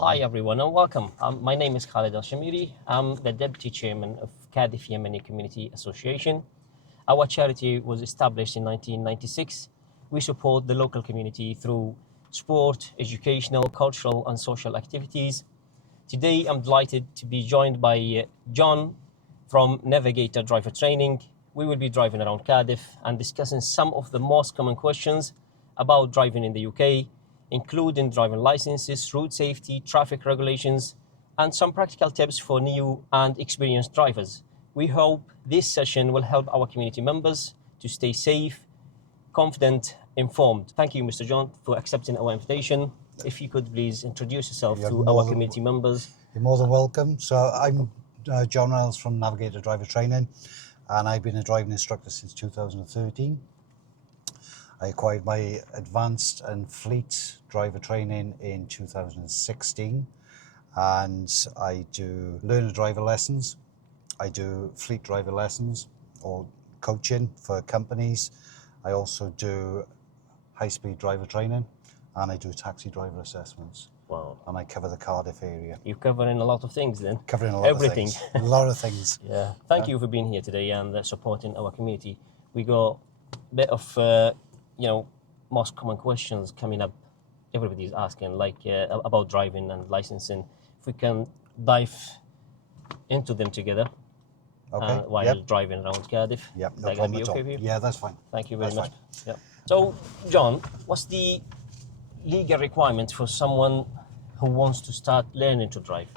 Hi everyone and welcome. My name is Khaled El-Shemiri. I'm the Deputy Chairman of Cardiff Yemeni Community Association. Our charity was established in 1996. We support the local community through sport, educational, cultural and social activities. Today I'm delighted to be joined by John from Navigator Driver Training. We will be driving around Cardiff and discussing some of the most common questions about driving in the UK, including driving licenses, road safety, traffic regulations, and some practical tips for new and experienced drivers. We hope this session will help our community members to stay safe, confident, informed. Thank you, Mr. John, for accepting our invitation. If you could please introduce yourself to our community members. You're more than welcome. So I'm John Reynolds from Navigator Driver Training, and I've been a driving instructor since 2013. I acquired my advanced and fleet driver training in 2016, and I do learner driver lessons. I do fleet driver lessons or coaching for companies. I also do high-speed driver training, and I do taxi driver assessments. Wow. And I cover the Cardiff area. You're covering a lot of things then. Covering a lot Everything. of things. A lot of things. Yeah. Thank you for being here today and supporting our community. We got a bit of, most common questions coming up. Everybody's asking, about driving and licensing. If we can dive into them together while driving around Cardiff. Yep, Is no that going problem to be at okay all. with you? Yeah, that's fine. Thank you very That's much. Yeah. So, John, what's the legal requirement for someone who wants to start learning to drive?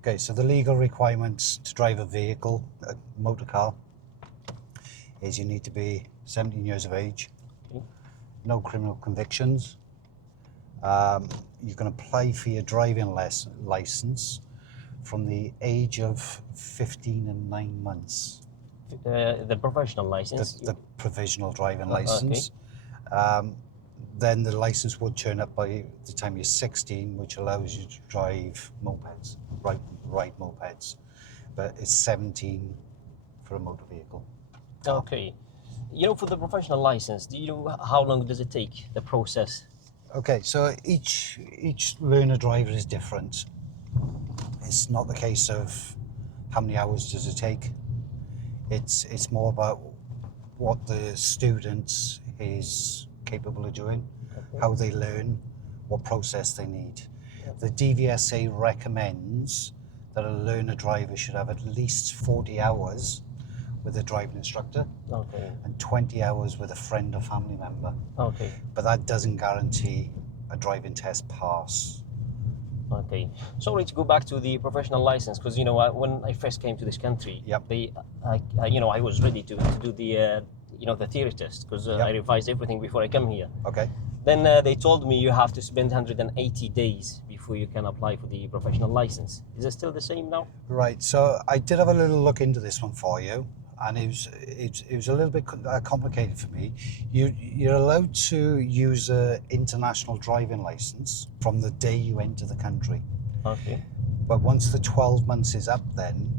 Okay, so the legal requirements to drive a vehicle, a motor car, is you need to be 17 years of age, no criminal convictions. You can apply for your driving license from the age of 15 and 9 months. The professional license? The provisional driving license. Okay. Then the license will turn up by the time you're 16, which allows you to drive mopeds, ride mopeds. But it's 17 for a motor vehicle. Okay. For the professional license, do you know how long does it take, the process? Okay, so each learner driver is different. It's not the case of how many hours does it take. It's more about what the student is capable of doing, how they learn, what process they need. The DVSA recommends that a learner driver should have at least 40 hours with a driving instructor, and 20 hours with a friend or family member. Okay. But that doesn't guarantee a driving test pass. Okay. Sorry to go back to the professional license, because when I first came to this country, I was ready to do the theory test, because I revised everything before I come here. Okay. Then they told me you have to spend 180 days before you can apply for the professional license. Is it still the same now? Right. So I did have a little look into this one for you, and it was a little bit complicated for me. You're allowed to use an international driving license from the day you enter the country. Okay. But once the 12 months is up, then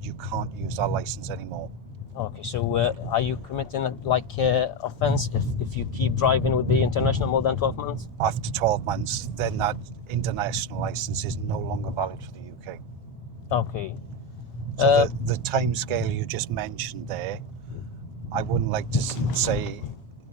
you can't use that license anymore. Okay, so are you committing offence if you keep driving with the international more than 12 months? After 12 months, then that international license is no longer valid for the UK. Okay. So the time scale you just mentioned there, I wouldn't like to say,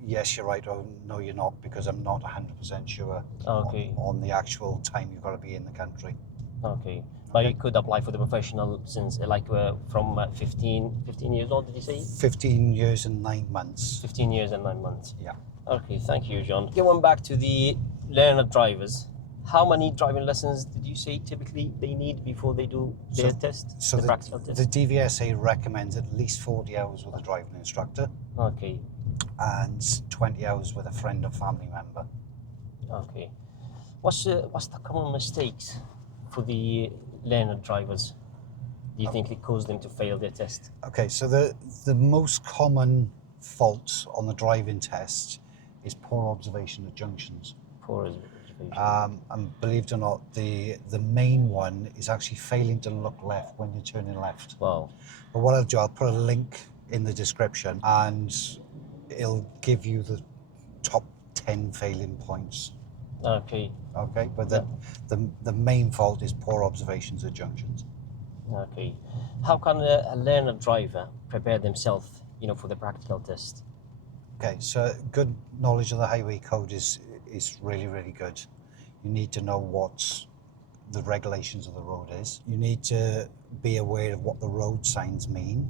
yes, you're right, or no, you're not, because I'm not 100% sure on the actual time you've got to be in the country. Okay. But you could apply for the professional since from 15 years old, did you say? 15 years and 9 months. 15 years and 9 months. Yeah. Okay, thank you, John. Going back to the learner drivers, how many driving lessons did you say typically they need before they do their test, so the practical test? The DVSA recommends at least 40 hours with a driving instructor. Okay. And 20 hours with a friend or family member. Okay. What's the common mistakes for the learner drivers? Do you think it caused them to fail their test? Okay, so the most common fault on the driving test is poor observation at junctions. Poor observation. And believe it or not, the main one is actually failing to look left when you're turning left. Wow. But what I'll do, I'll put a link in the description and it'll give you the top 10 failing points. Okay. Okay, but Yeah. the main fault is poor observations at junctions. Okay. How can a learner driver prepare themselves, for the practical test? Okay, so good knowledge of the highway code is really, really good. You need to know what the regulations of the road is. You need to be aware of what the road signs mean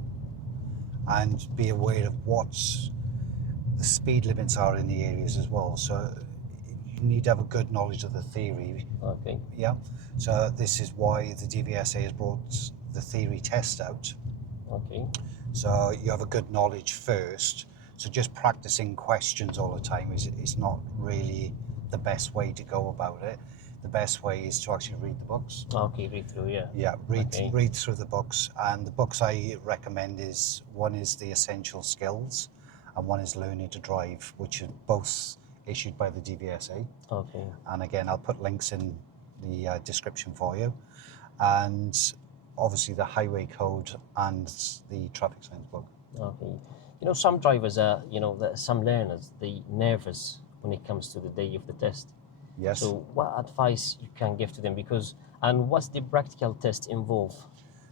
and be aware of what the speed limits are in the areas as well. So you need to have a good knowledge of the theory. Okay. Yeah. So this is why the DVSA has brought the theory test out. Okay. So you have a good knowledge first. So just practicing questions all the time is not really the best way to go about it. The best way is to actually read the books. Okay, read through, yeah. Yeah, Okay. read through the books. And the books I recommend one is The Essential Skills and one is Learning to Drive, which are both issued by the DVSA. Okay. And again, I'll put links in the description for you. And obviously the highway code and the traffic signs book. Okay. Some drivers are, some learners, they nervous when it comes to the day of the test. Yes. So what advice you can give to them? And what's the practical test involve?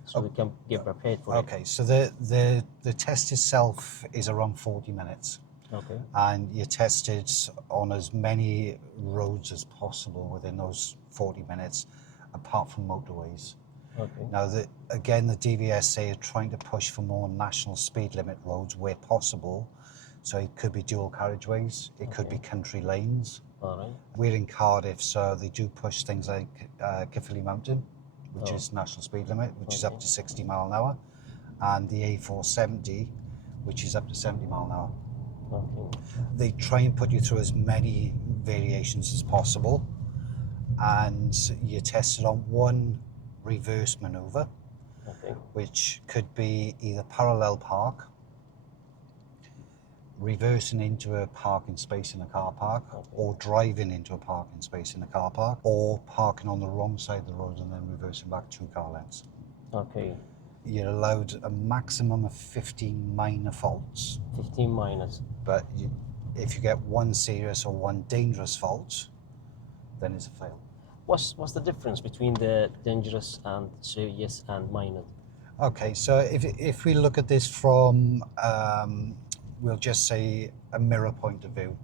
So we can get prepared for it. Okay, so the test itself is around 40 minutes. Okay. And you're tested on as many roads as possible within those 40 minutes, apart from motorways. Okay. Now, the DVSA are trying to push for more national speed limit roads where possible. So it could be dual carriageways, it could be country lanes. All right. We're in Cardiff, so they do push things like Caerphilly Mountain, which is national speed limit, which is up to 60 mile an hour, and the A470, which is up to 70 mile an hour. Okay. They try and put you through as many variations as possible, and you're tested on one reverse maneuver, Okay. which could be either parallel park, reversing into a parking space in a car park, or driving into a parking space in a car park, or parking on the wrong side of the road and then reversing back 2 car lengths. Okay. You're allowed a maximum of 15 minor faults, 15 minus. but if you get one serious or one dangerous fault, then it's a fail. What's the difference between the dangerous and serious and minor? Okay, so if we look at this from, we'll just say a mirror point of view.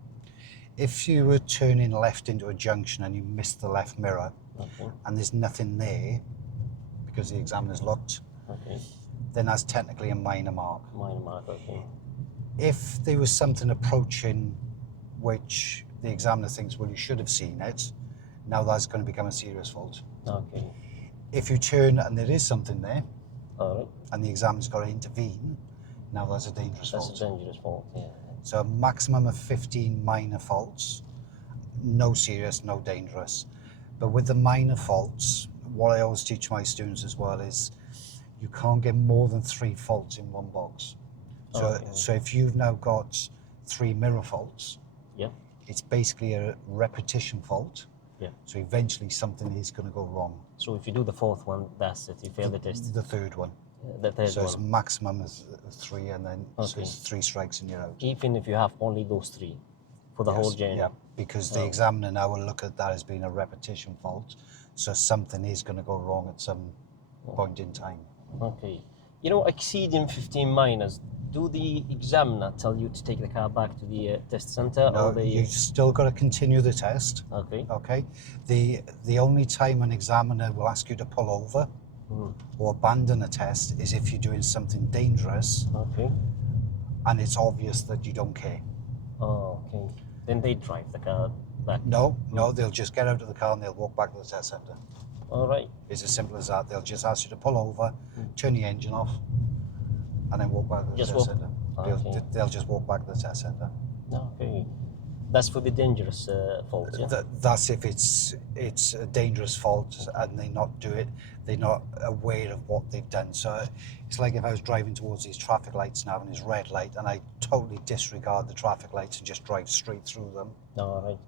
If you were turning left into a junction and you missed the left mirror, Okay. and there's nothing there because the examiner's looked, Okay. then that's technically a minor mark. Minor mark. Okay. If there was something approaching which the examiner thinks, well, you should have seen it, now that's going to become a serious fault. Okay. If you turn and there is something there, All right. and the examiner's got to intervene, now that's a dangerous That's fault. a dangerous fault. Yeah. So a maximum of 15 minor faults, no serious, no dangerous. But with the minor faults, what I always teach my students as well is you can't get more than 3 faults in one box. So, Okay. so if you've now got 3 mirror faults, Yeah. it's basically a repetition fault. Yeah. So eventually something is going to go wrong. So if you do the fourth one, that's it. You fail the test. The third one. The third So it's a one. maximum of 3, and then so Okay. it's 3 strikes and you're out. Even if you have only those 3 for the whole Yes, journey. yeah, because the examiner now will look at that as being a repetition fault. So something is going to go wrong at some point in time. Okay. Exceeding 15 minors, do the examiner tell you to take the car back to the test center? No, or you still got to continue the test. Okay. Okay. The only time an examiner will ask you to pull over or abandon a test is if you're doing something dangerous Okay. and it's obvious that you don't care. Oh, okay. Then they drive the car back. No, they'll just get out of the car and they'll walk back to the test center. All right. It's as simple as that. They'll just ask you to pull over, turn the engine off, and then walk back to the Just test walk. center. Okay. They'll just walk back to the test center. Okay. That's for the dangerous fault, yeah? That's if it's a dangerous fault and they're not aware of what they've done. So it's like if I was driving towards these traffic lights now and it's red light and I totally disregard the traffic lights and just drive straight through them. All right.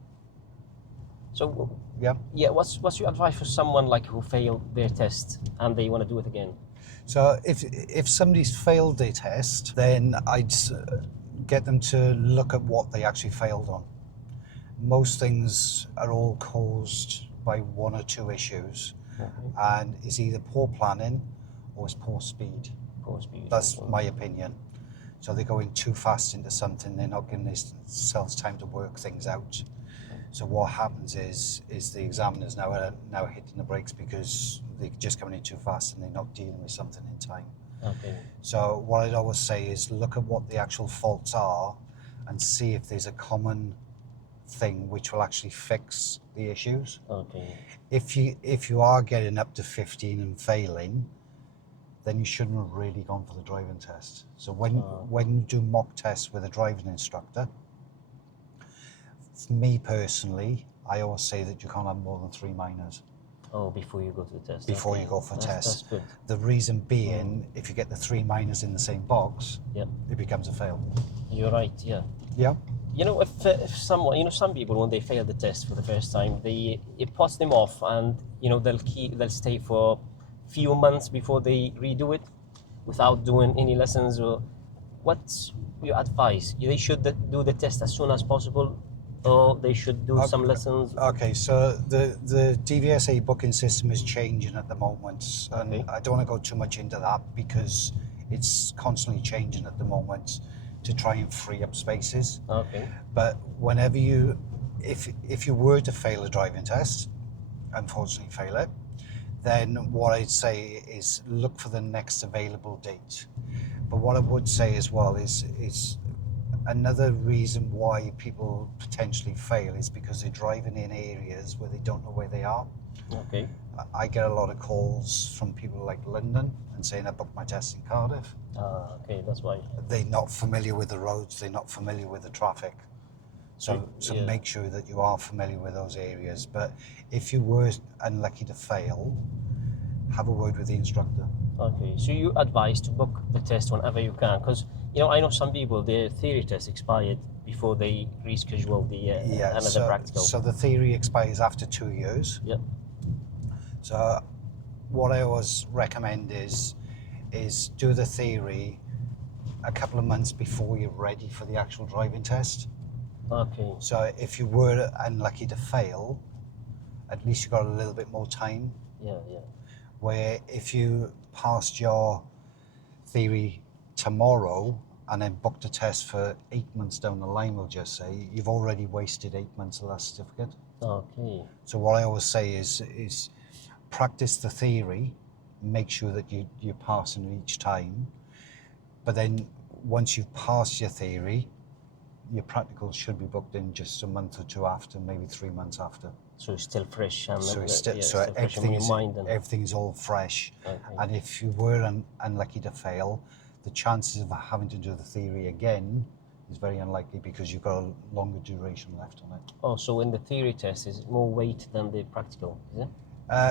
So, Yeah. what's your advice for someone like who failed their test and they want to do it again? So if somebody's failed their test, then I'd get them to look at what they actually failed on. most things are all caused by one or two issues, and it's either poor planning or it's poor speed. Poor speed. That's my opinion. So they're going too fast into something, they're not giving themselves time to work things out. So what happens is the examiners now are hitting the brakes because they're just coming in too fast and they're not dealing with something in time. Okay. So what I'd always say is look at what the actual faults are and see if there's a common thing which will actually fix the issues. Okay. If you are getting up to 15 and failing, then you shouldn't have really gone for the driving test. So when you do mock tests with a driving instructor, for me personally, I always say that you can't have more than 3 minors. Oh, before you go to the test. Before you go for test. That's good. The reason being, if you get the 3 minors in the same box, Yeah. it becomes a fail. You're right. Yeah. Yeah. You know, if someone, you know, some people when they fail the test for the first time, it puts them off, and you know they'll stay for a few months before they redo it, without doing any lessons. Or what's your advice? They should do the test as soon as possible, or they should do some lessons. Okay, so the DVSA booking system is changing at the moment, and I don't want to go too much into that because it's constantly changing at the moment to try and free up spaces. Okay. But whenever if you were to fail a driving test, unfortunately fail it, then what I'd say is look for the next available date. But what I would say as well is another reason why people potentially fail is because they're driving in areas where they don't know where they are. Okay. I get a lot of calls from people like London and saying I booked my test in Cardiff. Okay, that's why. They're not familiar with the roads, they're not familiar with the traffic. So yeah. Make sure that you are familiar with those areas. But if you were unlucky to fail, have a word with the instructor. Okay, so you advise to book the test whenever you can, because you know I know some people their theory test expired before they reschedule the another practical. So the theory expires after 2 years. Yeah. So what I always recommend is do the theory a couple of months before you're ready for the actual driving test. Okay. So if you were unlucky to fail, at least you got a little bit more time. Yeah, yeah. Where if you passed your theory tomorrow and then booked a test for 8 months down the line, we'll just say, you've already wasted 8 months of that certificate. Okay. So what I always say is practice the theory, make sure that you're passing it each time, but then once you've passed your theory, your practical should be booked in just a month or two after, maybe 3 months after. So it's still fresh. And So everything everything's all fresh. Okay. And if you were unlucky to fail, the chances of having to do the theory again is very unlikely because you've got a longer duration left on it. Oh, so in the theory test is more weight than the practical, is it?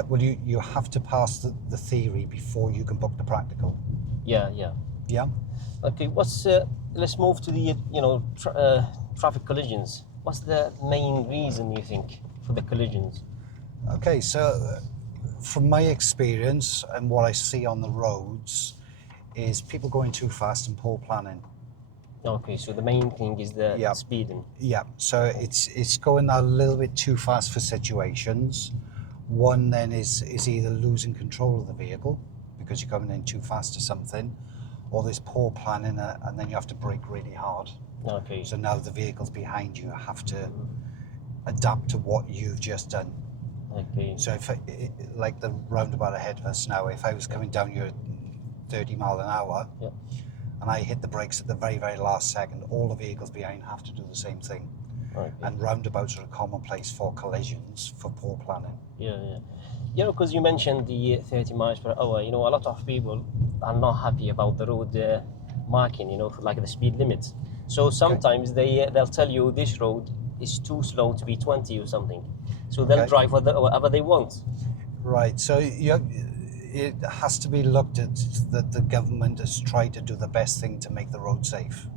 Well, you have to pass the theory before you can book the practical. Yeah, yeah. Yeah. Okay, let's move to the traffic collisions. What's the main reason you think for the collisions? Okay, so from my experience and what I see on the roads is people going too fast and poor planning. Okay, so the main thing is the Yeah. speeding. Yeah, so it's going a little bit too fast for situations. One then is either losing control of the vehicle because you're coming in too fast to something, or there's poor planning and then you have to brake really hard. Okay. So now the vehicles behind you have to adapt to what you've just done. Okay. So if like the roundabout ahead of us now, if I was coming down here at 30 mile an hour, Yeah. and I hit the brakes at the very, very last second, all the vehicles behind have to do the same thing. Okay. And roundabouts are a common place for collisions, for poor planning. Yeah, yeah. You know, because you mentioned the 30 miles per hour, you know, a lot of people are not happy about the road marking, you know, like the speed limits. So sometimes they'll tell you this road is too slow to be 20 or something. So they'll drive whatever they want. Right, so it has to be looked at that the government has tried to do the best thing to make the road safe.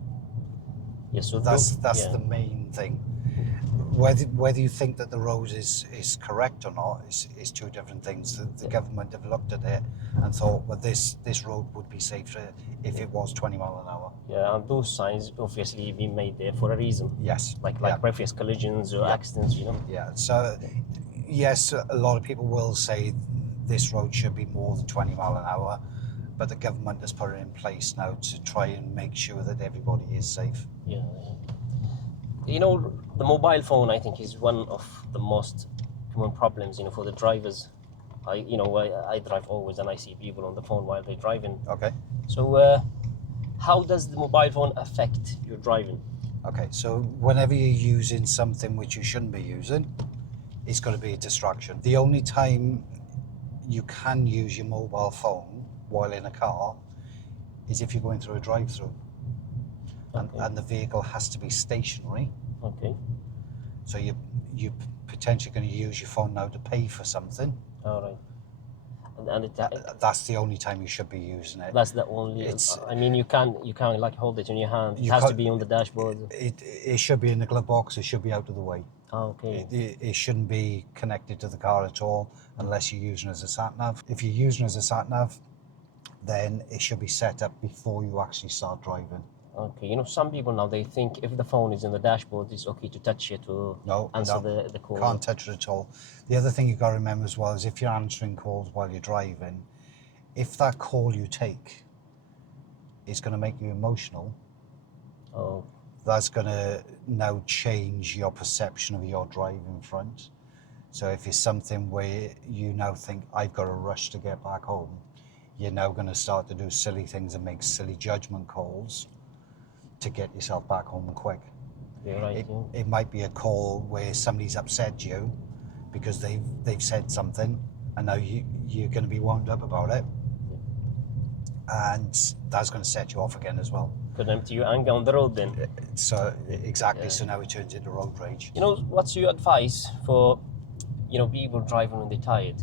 Yeah, so That's the main thing. whether you think that the road is correct or not is two different things. The government have looked at it and thought, well, this road would be safer if it was 20 mile an hour. Yeah, and those signs obviously been made there for a reason. Yes. Like previous collisions or Yeah. accidents, Yeah. So, yes, a lot of people will say this road should be more than 20 mile an hour, but the government has put it in place now to try and make sure that everybody is safe. Yeah. The mobile phone, I think, is one of the most common problems, for the drivers. I drive always and I see people on the phone while they're driving. Okay. So, how does the mobile phone affect your driving? Okay, so whenever you're using something which you shouldn't be using, it's going to be a distraction. The only time you can use your mobile phone while in a car is if you're going through a drive-through. And the vehicle has to be stationary. Okay. So you're potentially going to use your phone now to pay for something. All right. And that's the only time you should be using it. That's the only. You can't like hold it in your hand. It has to be on the dashboard. It should be in the glove box. It should be out of the way. Oh, okay. It shouldn't be connected to the car at all unless you're using it as a sat nav. If you're using it as a sat nav, then it should be set up before you actually start driving. Okay, some people now, they think if the phone is in the dashboard, it's okay to touch it to answer the call. Can't touch it at all. The other thing you've got to remember as well is if you're answering calls while you're driving, if that call you take is going to make you emotional, that's going to now change your perception of your driving front. So if it's something where you now think, I've got to rush to get back home, you're now going to start to do silly things and make silly judgment calls to get yourself back home quick. Yeah, right. It might be a call where somebody's upset you because they've said something, and now you're going to be wound up about it, and that's going to set you off again as well. Could empty your anger on the road then. So exactly. Yeah. So now it turns into road rage. What's your advice for people driving when they're tired?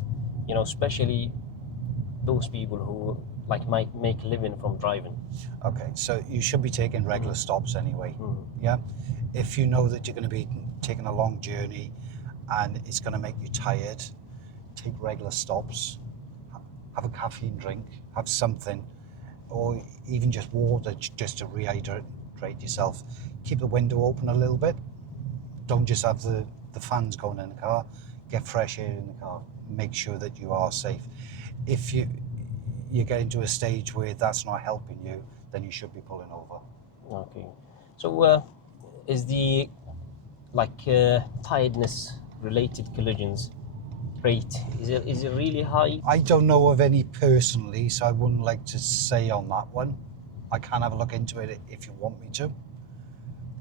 Especially those people who might make a living from driving. Okay, so you should be taking regular stops anyway. Yeah, if you know that you're going to be taking a long journey and it's going to make you tired, take regular stops. Have a caffeine drink, have something, or even just water just to rehydrate yourself. Keep the window open a little bit. Don't just have the fans going in the car. Get fresh air in the car. Make sure that you are safe. If you get into a stage where that's not helping you, then you should be pulling over. Okay. So is the tiredness related collisions rate, is it really high? I don't know of any personally, so I wouldn't like to say on that one. I can have a look into it if you want me to,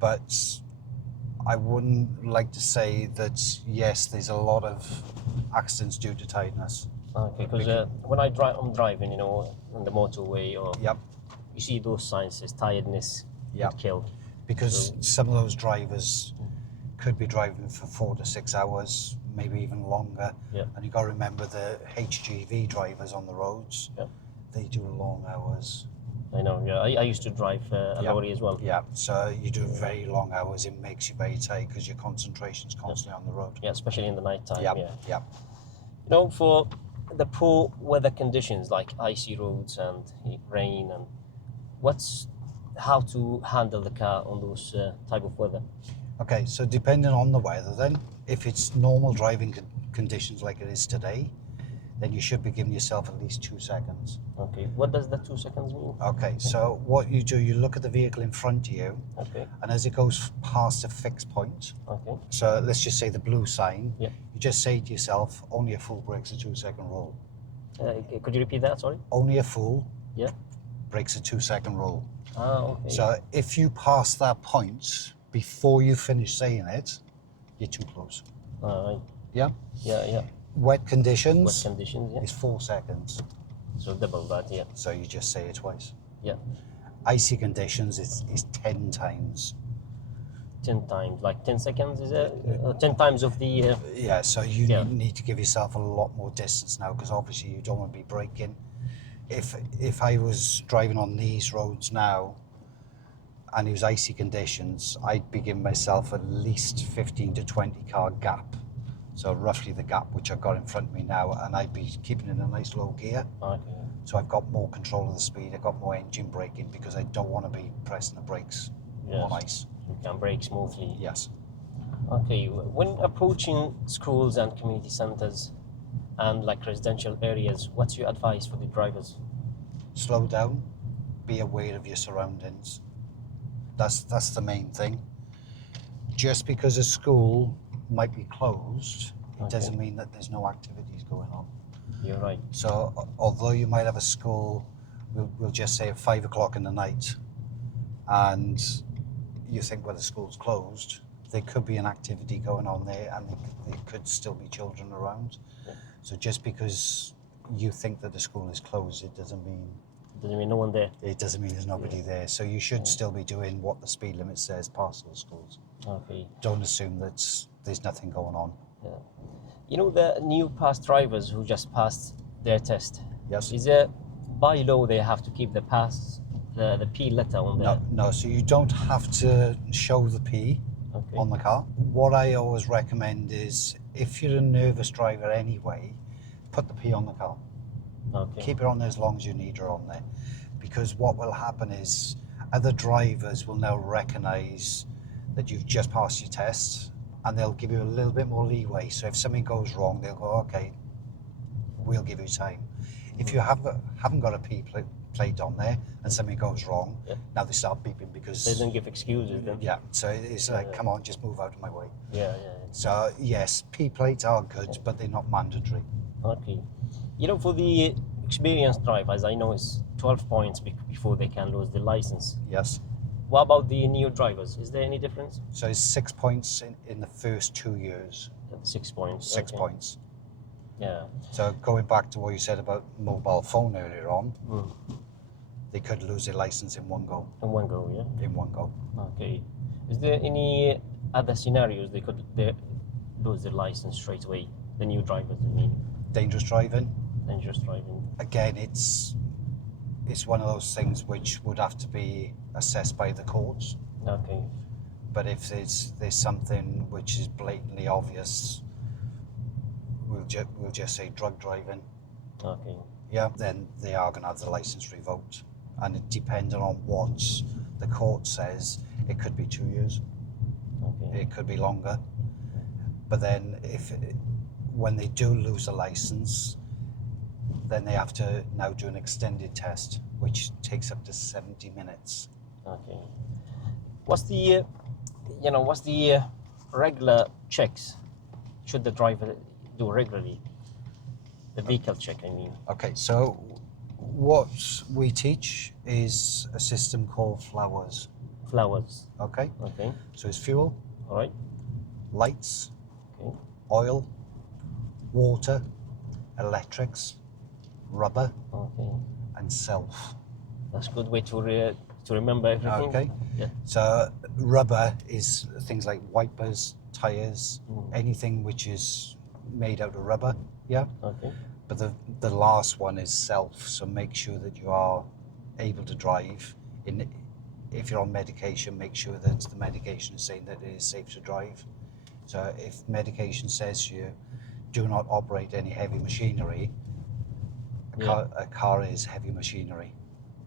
but I wouldn't like to say that yes, there's a lot of accidents due to tiredness. Okay, because when I'm driving, on the motorway, or you see those signs says tiredness would kill. Because some of those drivers could be driving for 4 to 6 hours, maybe even longer. Yeah. And you've got to remember the HGV drivers on the roads. Yeah. They do long hours. I know. Yeah, I used to drive a lorry as well. Yeah. So you do very long hours. It makes you very tired because your concentration's constantly on the road. Yeah, especially in the night time. Yeah. For the poor weather conditions like icy roads and rain, and how to handle the car on those type of weather? Okay, so depending on the weather then, if it's normal driving conditions like it is today, then you should be giving yourself at least 2 seconds. Okay, what does the 2 seconds mean? Okay, so what you do, you look at the vehicle in front of you, and as it goes past a fixed point, so let's just say the blue sign, you just say to yourself, only a fool breaks a 2 second rule. Could you repeat that, sorry? Only a fool breaks a 2 second rule. Okay. So if you pass that point before you finish saying it, you're too close. Right. Yeah? Yeah. Wet conditions is 4 seconds. So double that, So you just say it twice. Yeah. Icy conditions is 10 times. 10 times, like 10 seconds, is it? 10 times of the... Yeah, so you need to give yourself a lot more distance now, because obviously you don't want to be braking. If I was driving on these roads now, and it was icy conditions, I'd be giving myself at least 15 to 20 car gap. So roughly the gap which I've got in front of me now, and I'd be keeping it in a nice low gear. Okay. So I've got more control of the speed, I've got more engine braking because I don't want to be pressing the brakes on ice. You can brake smoothly. Yes. Okay, when approaching schools and community centers and like residential areas, what's your advice for the drivers? Slow down, be aware of your surroundings. That's the main thing. Just because a school might be closed, it doesn't mean that there's no activities going on. You're right. So although you might have a school, we'll just say at 5 o'clock in the night, and you think, well, the school's closed, there could be an activity going on there, and there could still be children around. Yeah. So just because you think that the school is closed, it doesn't mean No one there. it doesn't mean there's nobody there. So you should still be doing what the speed limit says past those schools. Okay. Don't assume that there's nothing going on. Yeah. You know the new past drivers who just passed their test? Yes. Is it by law they have to keep the P letter on there? No. So you don't have to show the P on the car. What I always recommend is, if you're a nervous driver anyway, put the P on the car. Okay. Keep it on there as long as you need her on there, because what will happen is other drivers will now recognise that you've just passed your test, and they'll give you a little bit more leeway. So if something goes wrong, they'll go, okay, we'll give you time. If you haven't got a P plate on there and something goes wrong, now they start beeping because they don't give excuses then. Yeah, so it's like, come on, just move out of my way. Yeah. So yes, P plates are good, but they're not mandatory. Okay. You know, for the experienced drivers, I know it's 12 points before they can lose the license. Yes. What about the new drivers? Is there any difference? So it's 6 points in the first 2 years. 6 points. 6 points. Yeah. So going back to what you said about mobile phone earlier on, they could lose their license in one go. In one go, yeah? In one go. Okay. Is there any other scenarios they could lose their license straight away? The new drivers, I mean. Dangerous driving. Dangerous driving. Again, it's one of those things which would have to be assessed by the courts. Okay. But if there's something which is blatantly obvious, we'll just say drug driving. Okay. Yeah, then they are going to have the license revoked. And it, depending on what the court says, it could be 2 years. Okay. It could be longer. But then when they do lose a license, then they have to now do an extended test, which takes up to 70 minutes. Okay. What's the regular checks should the driver do regularly? The vehicle check, I mean. Okay, so what we teach is a system called flowers. Flowers. Okay? Okay. So it's fuel, All right. lights, Okay. oil, water, electrics, rubber, Okay. and self. That's a good way to remember everything. Okay. Yeah. So rubber is things like wipers, tires, anything which is made out of rubber. Yeah. Okay. But the last one is self. So make sure that you are able to drive. If you're on medication, make sure that the medication is saying that it is safe to drive. So if medication says you do not operate any heavy machinery, a car is heavy machinery.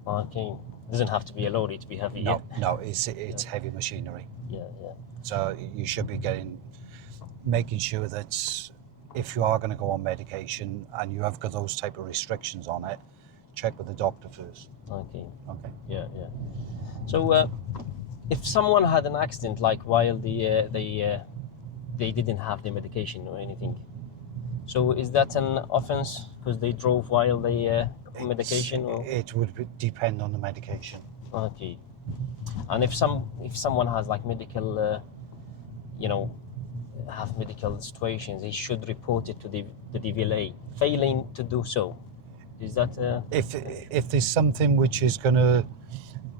Okay. Doesn't have to be a lorry to be heavy. No, it's heavy machinery. Yeah. So you should be making sure that if you are going to go on medication and you have got those type of restrictions on it, check with the doctor first. Okay. Okay. Yeah. So, if someone had an accident, like while they didn't have the medication or anything, so is that an offence because they drove while they on medication? Or? It would depend on the medication. Okay. And if someone has like medical, have medical situations, they should report it to the DVLA. Failing to do so, is that? If there's something which is going to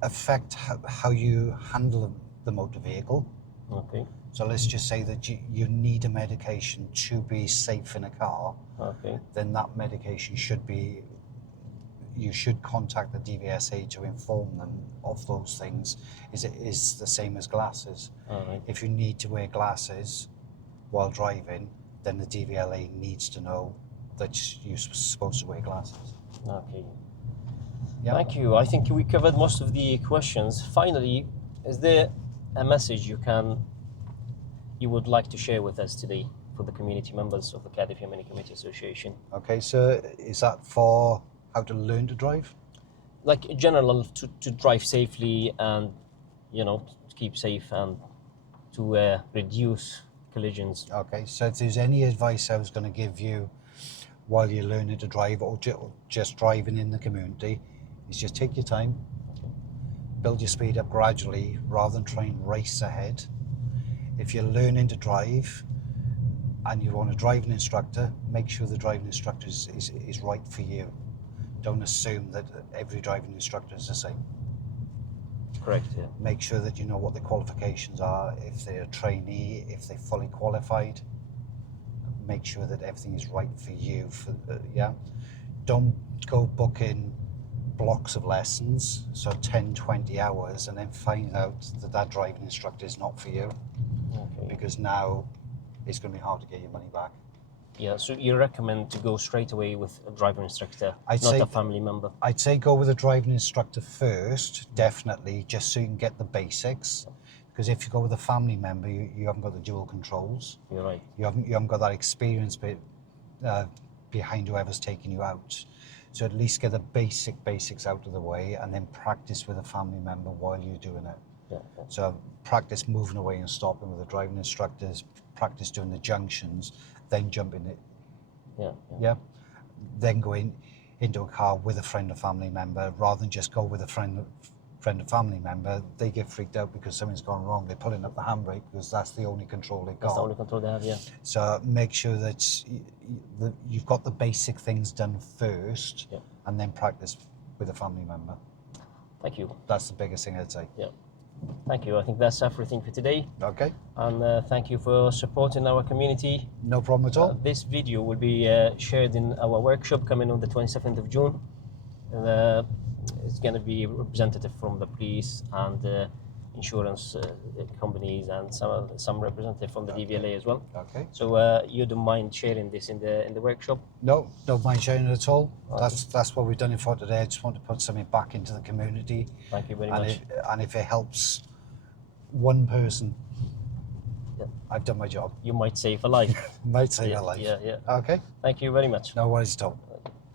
affect how you handle the motor vehicle. Okay. So let's just say that you need a medication to be safe in a car. Okay. Then that medication should be you should contact the DVSA to inform them of those things. Is it is the same as glasses. Right. If you need to wear glasses while driving, then the DVLA needs to know that you're supposed to wear glasses. Okay. Yeah. Thank you. I think we covered most of the questions. Finally, is there a message you would like to share with us today for the community members of the Cardiff Yemeni Community Association? Okay, so is that for how to learn to drive? Like in general, to drive safely and, to keep safe and to reduce collisions. Okay, so if there's any advice I was going to give you while you're learning to drive or just driving in the community, is just take your time, build your speed up gradually rather than try and race ahead. If you're learning to drive and you want a driving instructor, make sure the driving instructor is right for you. Don't assume that every driving instructor is the same. Correct, yeah. Make sure that you know what the qualifications are, if they're a trainee, if they're fully qualified. Make sure that everything is right for you. Don't go booking blocks of lessons, so 10, 20 hours, and then find out that driving instructor is not for you. Okay. Because now it's going to be hard to get your money back. Yeah, so you recommend to go straight away with a driver instructor, I'd not say a family member? I'd say go with a driving instructor first, definitely, just so you can get the basics. Because if you go with a family member, you haven't got the dual controls. You're right. You haven't got that experience behind whoever's taking you out. So at least get the basics out of the way and then practice with a family member while you're doing it. Yeah. So practice moving away and stopping with the driving instructors, practice doing the junctions, then jump in it. Yeah. Then go into a car with a friend or family member rather than just go with a friend or family member. They get freaked out because something's gone wrong. They're pulling up the handbrake because that's the only control they've got. That's the only control they have, yeah. So make sure that you've got the basic things done first, and then practice with a family member. Thank you. That's the biggest thing I'd say. Yeah. Thank you. I think that's everything for today. Okay. And thank you for supporting our community. No problem at all. This video will be shared in our workshop coming on the 27th of June. And, it's going to be representative from the police and insurance companies and some representative from the DVLA as well. Okay. So you don't mind sharing this in the workshop? No, don't mind sharing it at all. Okay. That's what we've done it for today. I just want to put something back into the community. Thank you very much. And if it helps one person, I've done my job. You might save a life. Might save a life. Yeah. Okay. Thank you very much. No worries at all.